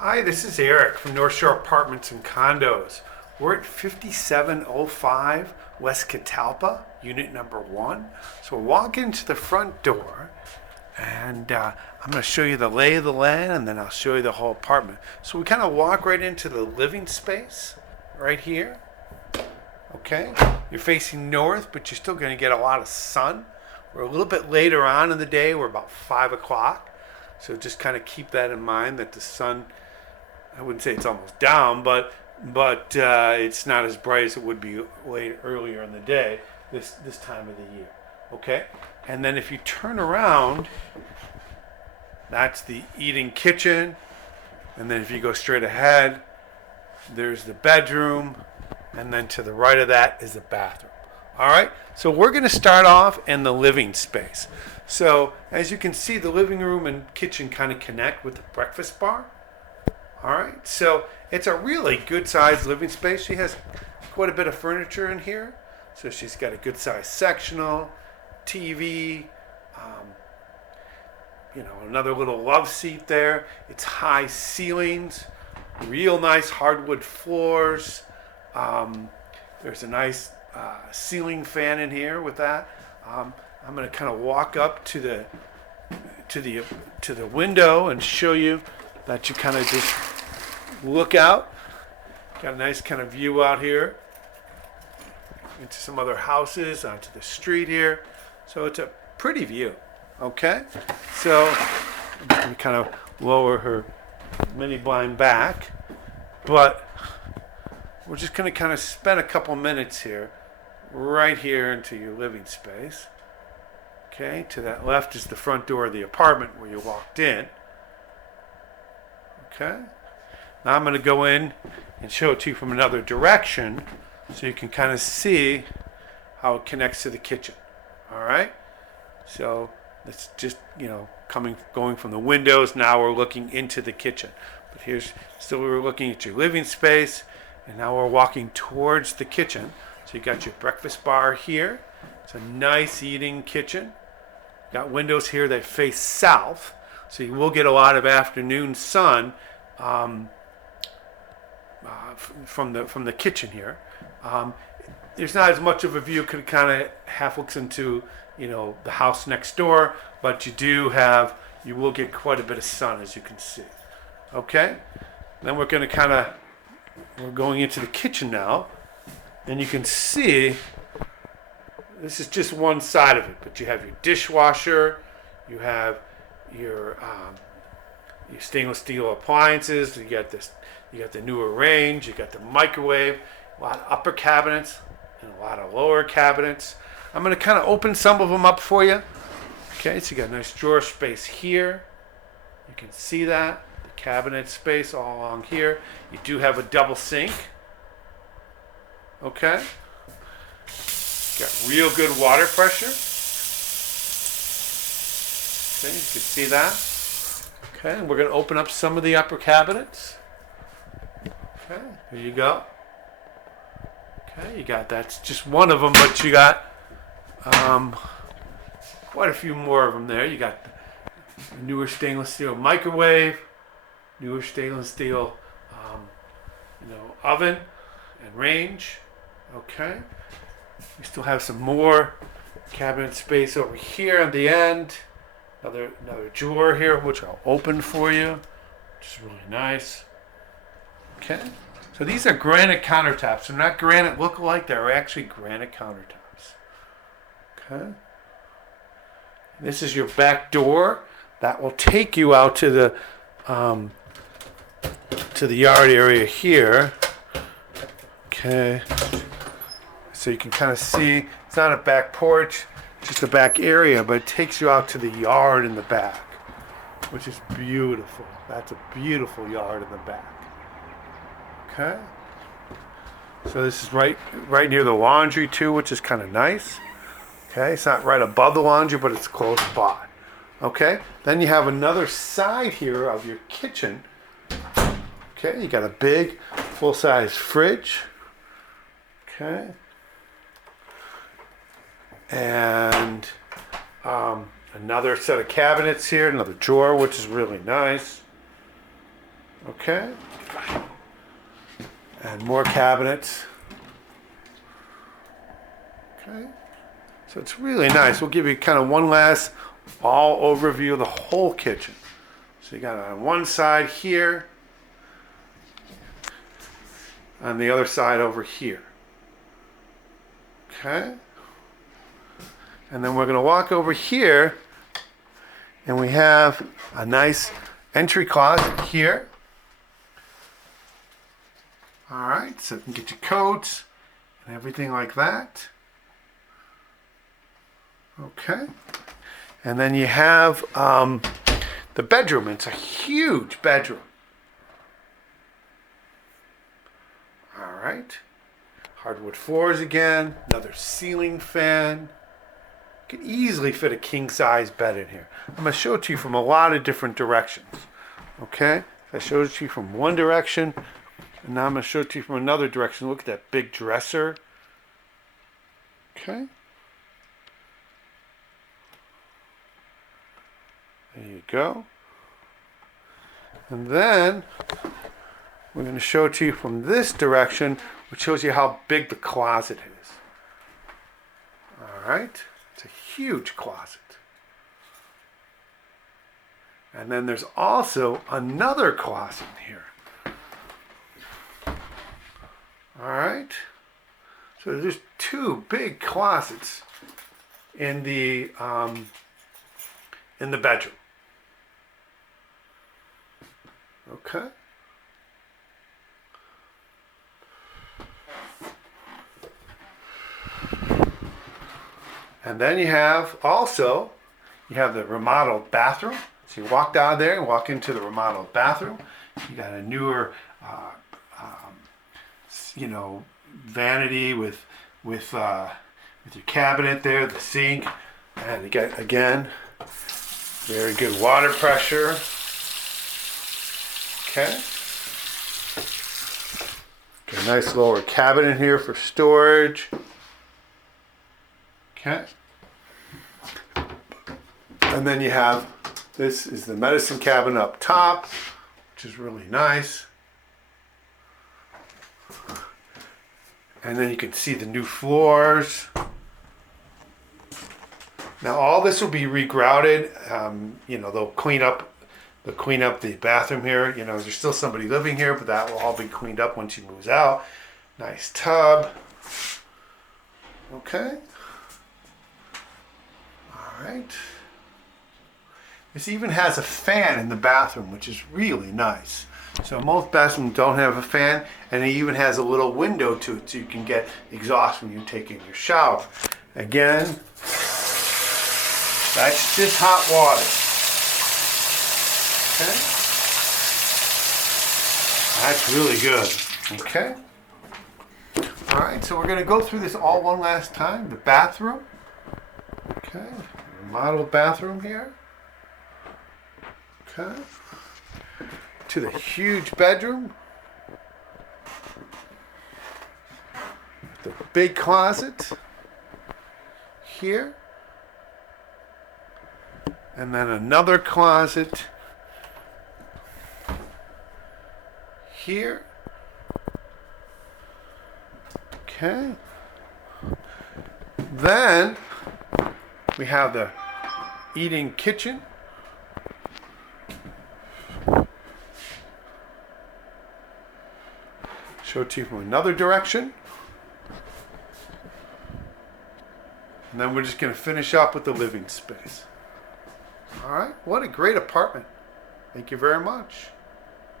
Hi, this is Eric from North Shore Apartments and Condos. We're at 5705 West Catalpa, unit number 1. So we'll walk into the front door and I'm going to show you the lay of the land and then I'll show you the whole apartment. So we kind of walk right into the living space right here. Okay, you're facing north, but you're still going to get a lot of sun. We're a little bit later on in the day. We're about 5 o'clock. So just kind of keep that in mind that the sun, I wouldn't say it's almost down, but it's not as bright as it would be earlier in the day this time of the year. Okay, and then if you turn around, that's the eating kitchen, and then if you go straight ahead, there's the bedroom, and then to the right of that is the bathroom. All right, so we're going to start off in the living space. So as you can see, the living room and kitchen kind of connect with the breakfast bar. All right, so it's a really good sized living space. She has quite a bit of furniture in here. So she's got a good sized sectional, TV, another little love seat there. It's high ceilings, real nice hardwood floors. There's a nice ceiling fan in here with that. I'm going to kind of walk up to the window and show you that you kind of just look out. Got a nice kind of view out here into some other houses, onto the street here. So it's a pretty view. Okay, so I'm going to kind of lower her mini blind back, but we're just going to kind of spend a couple minutes here, right here into your living space. Okay, to that left is the front door of the apartment where you walked in. Okay, now I'm going to go in and show it to you from another direction so you can kind of see how it connects to the kitchen. All right, so it's just, going from the windows. Now we're looking into the kitchen. But still we were looking at your living space, and now we're walking towards the kitchen. So you got your breakfast bar here. It's a nice eating kitchen. Got windows here that face south, so you will get a lot of afternoon sun from the kitchen here. There's not as much of a view. Could kind of half looks into the house next door, but you will get quite a bit of sun, as you can see. Okay, then we're going into the kitchen now, and you can see this is just one side of it, but you have your dishwasher, you have your stainless steel appliances, you got the newer range, you got the microwave, a lot of upper cabinets and a lot of lower cabinets. I'm going to kind of open some of them up for you. Okay, so you got a nice drawer space here. You can see that. The cabinet space all along here. You do have a double sink. Okay. Got real good water pressure. Okay, you can see that. Okay, and we're going to open up some of the upper cabinets. Okay, here you go. Okay, you got that's just one of them, but you got quite a few more of them there. You got the newer stainless steel microwave, newer stainless steel oven and range. Okay, we still have some more cabinet space over here on the end. Another drawer here, which I'll open for you, which is really nice. Okay, so these are granite countertops. They're not granite look-alike. They're actually granite countertops. Okay. This is your back door. That will take you out to the yard area here. Okay. So you can kind of see it's not a back porch, just a back area, but it takes you out to the yard in the back, which is beautiful. That's a beautiful yard in the back. Okay. So this is right near the laundry too, which is kind of nice. Okay, it's not right above the laundry, but it's close by. Okay, then you have another side here of your kitchen. Okay, you got a big full-size fridge. Okay. And another set of cabinets here, another drawer, which is really nice. Okay. And more cabinets. Okay. So it's really nice. We'll give you kind of one last all overview of the whole kitchen. So you got on one side here, on the other side over here. Okay. And then we're going to walk over here, and we have a nice entry closet here. All right, so you can get your coats and everything like that. Okay. And then you have the bedroom. It's a huge bedroom. All right. Hardwood floors again. Another ceiling fan. You can easily fit a king-size bed in here. I'm going to show it to you from a lot of different directions. Okay? I showed it to you from one direction, and now I'm going to show it to you from another direction. Look at that big dresser. Okay? There you go. And then we're going to show it to you from this direction, which shows you how big the closet is. All right. It's a huge closet. And then there's also another closet here. All right. So there's two big closets in the bedroom. Okay. And then you have the remodeled bathroom. So you walk down there and walk into the remodeled bathroom. You got a newer, vanity with your cabinet there, the sink, and you got again very good water pressure. Okay. Got a nice lower cabinet here for storage. Okay. And then you have, this is the medicine cabinet up top, which is really nice. And then you can see the new floors. Now all this will be regrouted. They'll clean up the bathroom here. There's still somebody living here, but that will all be cleaned up once he moves out. Nice tub. Okay. All right. This even has a fan in the bathroom, which is really nice. So most bathrooms don't have a fan, and it even has a little window to it so you can get exhaust when you're taking your shower. Again, that's just hot water. Okay? That's really good. Okay? All right, so we're going to go through this all one last time. The bathroom. Okay, remodeled bathroom here. Okay. To the huge bedroom. The big closet here. And then another closet here. Okay. Then we have the eating kitchen. Show it to you from another direction. And then we're just going to finish up with the living space. All right. What a great apartment. Thank you very much.